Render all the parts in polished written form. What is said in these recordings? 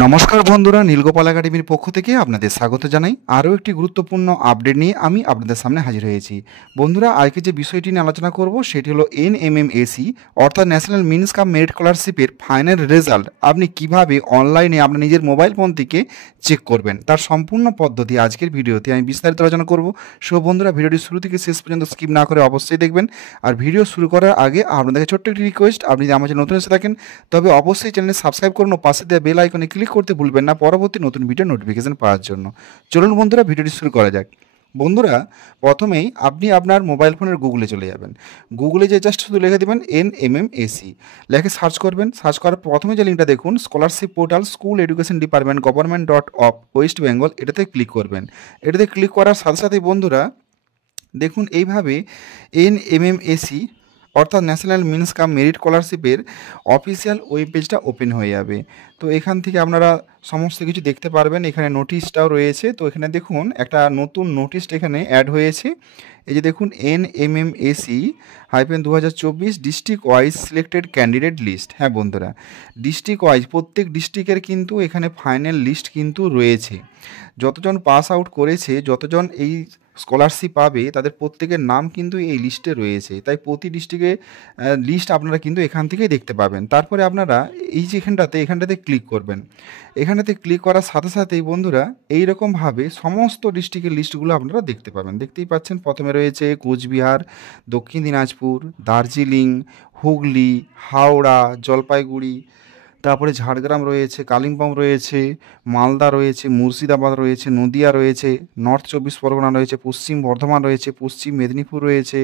নমস্কার বন্ধুরা, নীলগোপাল একাডেমির পক্ষ থেকে আপনাদের স্বাগত জানাই। আরও একটি গুরুত্বপূর্ণ আপডেট নিয়ে আমি আপনাদের সামনে হাজির হয়েছি। বন্ধুরা, আজকে যে বিষয়টি নিয়ে আলোচনা করব সেটি হলো এনএমএমএসি অর্থাৎ ন্যাশনাল মিনস কাম মেরিট স্কলারশিপের ফাইনাল রেজাল্ট আপনি কিভাবে অনলাইনে আপনার নিজের মোবাইল ফোন থেকে চেক করবেন, তার সম্পূর্ণ পদ্ধতি আজকের ভিডিওতে আমি বিস্তারিত আলোচনা করব। সো বন্ধুরা, ভিডিওটি শুরু থেকে শেষ পর্যন্ত স্কিপ না করে অবশ্যই দেখবেন। আর ভিডিও শুরু করার আগে আপনাদের ছোট্ট একটি রিকোয়েস্ট, আপনি যদি আমার চ্যানেল নতুন এসে থাকেন তবে অবশ্যই চ্যানেল সাবস্ক্রাইব করুন ও পাশে দেওয়া বেল আইকনে ক্লিক করতে ভুলবেন না পরবর্তী নতুন ভিডিও নোটিফিকেশন পাওয়ার জন্য। চলুন বন্ধুরা, ভিডিওটি শুরু করা যাক। বন্ধুরা, প্রথমেই আপনি আপনার মোবাইল ফোনের গুগলে চলে যাবেন। গুগলে যে জাস্ট শুধু লিখে দেবেন এনএমএমএসি, লেখে সার্চ করবেন। সার্চ করার প্রথমে যে লিঙ্কটা দেখুন, scholarship portal school education department government dot of West Bengal, এটাতে ক্লিক করবেন। এটাতে ক্লিক করার সাথে সাথেই বন্ধুরা দেখুন এইভাবে এনএমএমএসি অর্থাৎ ন্যাশনাল মিনস কাম মেরিট স্কলারশিপের অফিসিয়াল ওয়েব পেজটা ওপেন হয়ে যাবে। তো এখান থেকে আপনারা সমস্ত কিছু দেখতে পারবেন। এখানে নোটিশটাও রয়েছে। তো এখানে দেখুন একটা নতুন নোটিশ এখানে অ্যাড হয়েছে। এই যে দেখুন, NMMSE -2024 district wise selected candidate list. হ্যাঁ বন্ধুরা, ডিস্ট্রিক্ট ওয়াইজ প্রত্যেক ডিস্ট্রিক্টের কিন্তু এখানে ফাইনাল লিস্ট কিন্তু রয়েছে। যতজন পাস আউট করেছে, যতজন এই স্কলারশিপ পাবে, তাদের প্রত্যেকের নাম কিন্তু এই লিস্টে রয়েছে। তাই প্রতি ডিস্ট্রিক্টে লিস্ট আপনারা কিন্তু এখান থেকেই দেখতে পাবেন। তারপরে আপনারা এই যে এখানটাতে ক্লিক করবেন। এখানটাতে ক্লিক করার সাথে সাথেই বন্ধুরা এইরকমভাবে সমস্ত ডিস্ট্রিক্টের লিস্টগুলো আপনারা দেখতে পাবেন। দেখতেই পাচ্ছেন, প্রথমে রয়েছে কোচবিহার, দক্ষিণ দিনাজপুর, দার্জিলিং, হুগলি, হাওড়া, জলপাইগুড়ি, তারপরে ঝাড়গ্রাম রয়েছে, কালিম্পং রয়েছে, মালদা রয়েছে, মুর্শিদাবাদ রয়েছে, নদিয়া রয়েছে, নর্থ 24 পরগনা রয়েছে, পশ্চিম বর্ধমান রয়েছে, পশ্চিম মেদিনীপুর রয়েছে।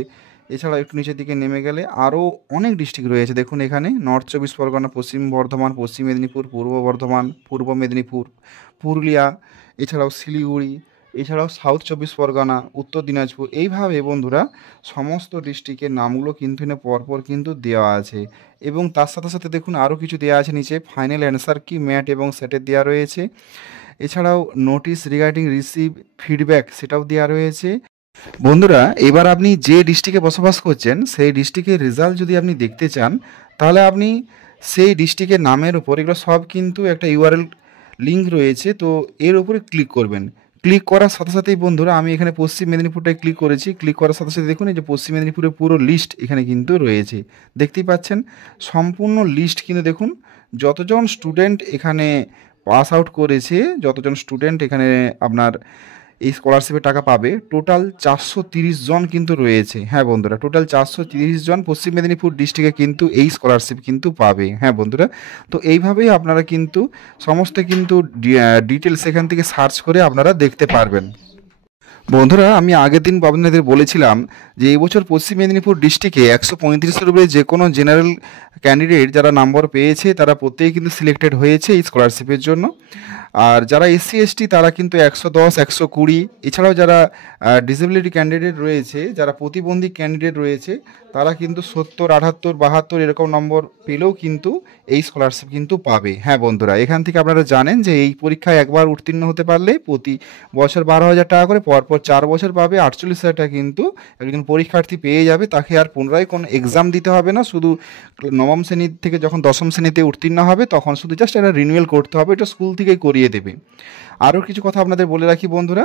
এছাড়া একটু নিচের দিকে নেমে গেলে আরও অনেক ডিস্ট্রিক্ট রয়েছে। দেখুন এখানে নর্থ 24 পরগনা, পশ্চিম বর্ধমান, পশ্চিম মেদিনীপুর, পূর্ব বর্ধমান, পূর্ব মেদিনীপুর, পুরুলিয়া, এছাড়াও শিলিগুড়ি, এছাড়াও সাউথ 24 পরগনা, উত্তর দিনাজপুর। এইভাবে বন্ধুরা সমস্ত ডিস্ট্রিক্টের নামগুলো কিন্তু এখানে পরপর কিন্তু দেওয়া আছে। এবং তার সাথে সাথে দেখুন আরও কিছু দেওয়া আছে নিচে, ফাইনাল অ্যান্সার কি ম্যাট এবং সেটের দেওয়া রয়েছে। এছাড়াও নোটিশ রিগার্ডিং রিসিভ ফিডব্যাক সেটাও দেওয়া রয়েছে। বন্ধুরা, এবার আপনি যে ডিস্ট্রিক্টে বসবাস করছেন সেই ডিস্ট্রিক্টের রেজাল্ট যদি আপনি দেখতে চান, তাহলে আপনি সেই ডিস্ট্রিক্টের নামের উপর, এগুলো সব কিন্তু একটা ইউআরএল লিঙ্ক রয়েছে, তো এর উপরে ক্লিক করবেন। ক্লিক করার সাথে সাথেই বন্ধুরা আমি এখানে পশ্চিম মেদিনীপুরটায় ক্লিক করেছি। ক্লিক করার সাথে সাথে দেখুন এই যে পশ্চিম মেদিনীপুরের পুরো লিস্ট এখানে কিন্তু রয়েছে। দেখতেই পাচ্ছেন সম্পূর্ণ লিস্ট কিন্তু দেখুন যতজন স্টুডেন্ট এখানে পাস আউট করেছে, যতজন স্টুডেন্ট এখানে আপনার এই স্কলারশিপের টাকা পাবে, টোটাল 430 জন কিন্তু রয়েছে। হ্যাঁ বন্ধুরা, টোটাল 430 জন পশ্চিম মেদিনীপুর ডিস্ট্রিক্টে কিন্তু এই স্কলারশিপ কিন্তু পাবে। হ্যাঁ বন্ধুরা, তো এইভাবেই আপনারা কিন্তু সমস্ত কিন্তু ডিটেলস এখান থেকে সার্চ করে আপনারা দেখতে পারবেন। বন্ধুরা, আমি আগের দিন আপনাদের বলেছিলাম যে এই বছর পশ্চিম মেদিনীপুর ডিস্ট্রিক্টে 135-এর উপরে যে কোনো জেনারেল ক্যান্ডিডেট যারা নম্বর পেয়েছে তারা প্রত্যেকেই কিন্তু সিলেক্টেড হয়েছে এই স্কলারশিপের জন্য। আর যারা এসসি এসটি তারা কিন্তু 110, 120, এছাড়াও যারা ডিসেবিলিটি ক্যান্ডিডেট রয়েছে, যারা প্রতিবন্ধী ক্যান্ডিডেট রয়েছে, তারা কিন্তু 70, 78, 72 এরকম নম্বর পেলেও কিন্তু এই স্কলারশিপ কিন্তু পাবে। হ্যাঁ বন্ধুরা, এখান থেকে আপনারা জানেন যে এই পরীক্ষায় একবার উত্তীর্ণ হতে পারলে প্রতি বছর 12,000 টাকা করে, পরপর 4 বছর পাবে 48,000 টাকা কিন্তু একজন পরীক্ষার্থী পেয়ে যাবে। তাকে আর পুনরায় কোনো এক্সাম দিতে হবে না। শুধু নবম শ্রেণী থেকে যখন দশম শ্রেণীতে উত্তীর্ণ হবে তখন শুধু জাস্ট একটা রিনিউয়াল করতে হবে, এটা স্কুল থেকেই করিয়ে দেবে। আরও কিছু কথা আপনাদের বলে রাখি বন্ধুরা,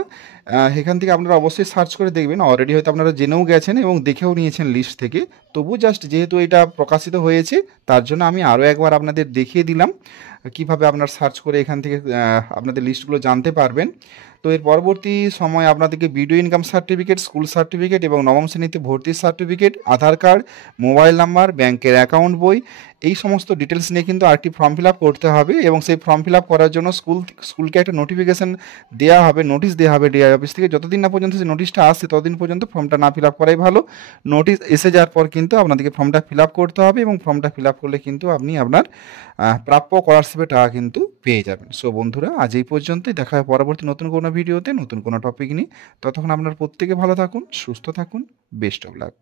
এখান থেকে আপনারা অবশ্যই সার্চ করে দেখবেন। অলরেডি হয়তো আপনারা জেনেও গেছেন এবং দেখেও নিয়েছেন লিস্ট থেকে, তবু জাস্ট যেহেতু এটা প্রকাশিত হয়েছে তার জন্য আমি আরও একবার আপনাদের দেখিয়ে দিলাম কিভাবে আপনার সার্চ করে এখান থেকে আপনাদের লিস্টগুলো জানতে পারবেন। তো এর পরবর্তী সময় আপনাদেরকে video income certificate, school certificate এবং নবম শ্রেণীতে ভর্তির সার্টিফিকেট, আধার কার্ড, মোবাইল নাম্বার, ব্যাংকের অ্যাকাউন্ট বই, এই সমস্ত ডিটেলস নিয়ে কিন্তু আরেকটি ফর্ম ফিল আপ করতে হবে। এবং সেই ফর্ম ফিল আপ করার জন্য স্কুলকে একটা নোটিফিকেশান দেওয়া হবে, নোটিশ দেওয়া হবে ডিআই অফিস থেকে। যতদিন না পর্যন্ত সেই নোটিশটা আসছে ততদিন পর্যন্ত ফর্মটা না ফিল আপ করাই ভালো। নোটিশ এসে যাওয়ার পর কিন্তু আপনাদেরকে ফর্মটা ফিল আপ করতে হবে এবং ফর্মটা ফিল আপ করলে কিন্তু আপনি আপনার প্রাপ্য স্কলারশিপের টাকা কিন্তু পেয়ে যাবেন। সো বন্ধুরা, আজ এই পর্যন্তই। দেখা হয় পরবর্তী নতুন কোনো ভিডিওতে নতুন কোনো টপিক নিয়ে। ততক্ষণ আপনার প্রত্যেকে ভালো থাকুন, সুস্থ থাকুন। Best of luck.